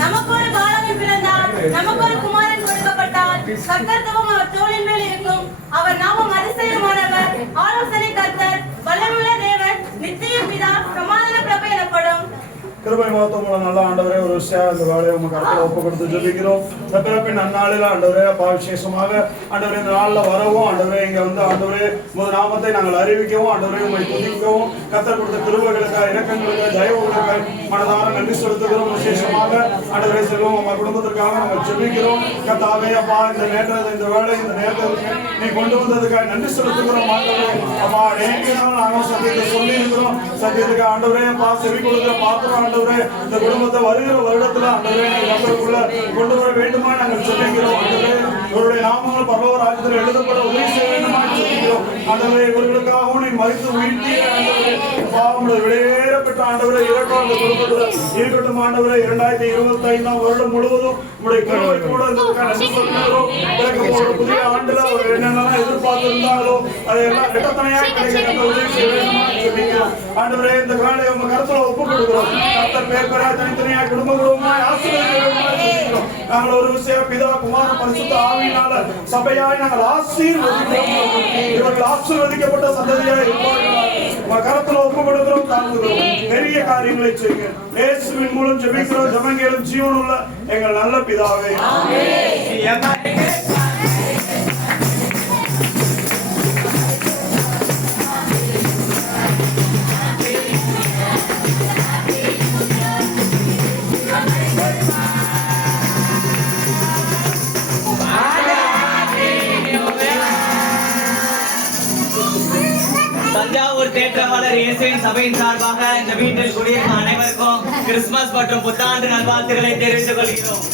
நமக்கு ஒரு பாலகன் பிறந்தார், நமக்கு ஒரு குமாரன் கொடுக்கப்பட்டார். கர்த்தத்துவம் அவர் தோளின் மேல் இருக்கும். அவர் நாமம் அதிசயமானவர், ஆலோசனை கர்த்தர், வல்லமையுள்ள தேவன், நித்திய பிதா, சமாதான பிரபு எனப்படும். கிருபை மகத்துவம் நல்ல ஆண்டவரே, ஒரு விஷயம் இந்த வேலையை உங்க கருத்துல ஒப்பு கொடுத்து ஜெபிக்கிறோம். இந்த பிறப்பின் அந்நாளில் ஆண்டவரே அப்பா விசேஷமாக ஆண்டவரே இந்த நாளில் வரவும் ஆண்டவரே இங்க வந்து ஆண்டவரே உமது நாமத்தை நாங்கள் அறிவிக்கவும் ஆண்டவரே உங்களை துதிக்கவும் கர்த்தர் கொடுத்த கிருபைகளுக்காக இரக்கங்களுக்கு தயவுகளுக்காக மனதார நன்றி செலுத்துகிறோம். விசேஷமாக ஆண்டவரே செல்வம் உங்க குடும்பத்திற்காக நாங்கள் ஜெபிக்கிறோம். கர்த்தாவே அப்பா இந்த நேரத்தில் இந்த வேலை இந்த நேரத்திற்கு நீ கொண்டு வந்ததுக்காக நன்றி செலுத்துகிறோம். ஆண்டவரே அப்பா அநேக நாள் நாங்கள் சத்தியத்தை சொல்லி இருக்கிறோம். சத்தியத்துக்கு ஆண்டவரே அப்பா செவி கொடுக்கிற பாத்திரம் ஆண்டவரே இந்த குடும்பத்தை வருகிற வருடத்துல ஆண்டவரே நம்மளுக்குள்ள கொண்டு வர வேண்டுமா நாங்கள் சொல்லிக்கிறோம். ஆண்டவரே இவருடைய நாமங்கள் பரலோக ராஜ்யத்தில் எழுதப்பட உதவி செய்ய வேண்டுமா சொல்லிக்கிறோம். ஆண்டவரே இவர்களுக்காகவும் நீ மறித்து உயிர்த்தி ஆண்டவரே பாவங்களை வெளியேறப்பட்ட ஆண்டவரே இறக்கம் அந்த குடும்பத்தில் இருக்கட்டும். ஆண்டவரே 2025 வருடம் முழுவதும் உங்களுடைய கருவை கூட ஒரு புதிய ஆண்டுல ஒரு என்னென்னலாம் எதிர்பார்த்திருந்தாங்களோ அதையெல்லாம் வெட்டத்தனையாக கிடைக்க உதவி செய்ய வேண்டுமா சொல்லிக்கிறோம். ஆண்டவரே இந்த காலையை உங்க கருத்துல ஒப்பு கொடுக்கிறோம். கர்த்தர் பேர் பெறா தனித்தனியாக குடும்ப குடும்பமாய் ஆசீர்வதிக்கிறோம். நாங்கள் ஒரு விஷயம் பிதா குமார பரிசுத்த ஆவியினால சபையாய் நாங்கள் ஆசீர்வதிக்கிறோம். இவர்கள் ஆசீர்வதிக்கப்பட்ட சந்ததியாய் இருப்பார்கள். கரத்துல ஒப்பு கொடுக்கிறோம், தாங்குகிறோம். பெரிய காரியங்களை செய்யுங்க. இயேசுவின் மூலம் ஜெபிக்கிறோம். ஜெபங்களும் ஜீவனுள்ள எங்கள் நல்ல பிதாவே. தஞ்சாவூர் தேற்றவாளர் இயேசுவின் சபையின் சார்பாக இந்த வீட்டில் குடியிருக்கும் அனைவருக்கும் கிறிஸ்துமஸ் மற்றும் புத்தாண்டு நல்வாழ்த்துக்களை தெரிவித்துக் கொள்கிறோம்.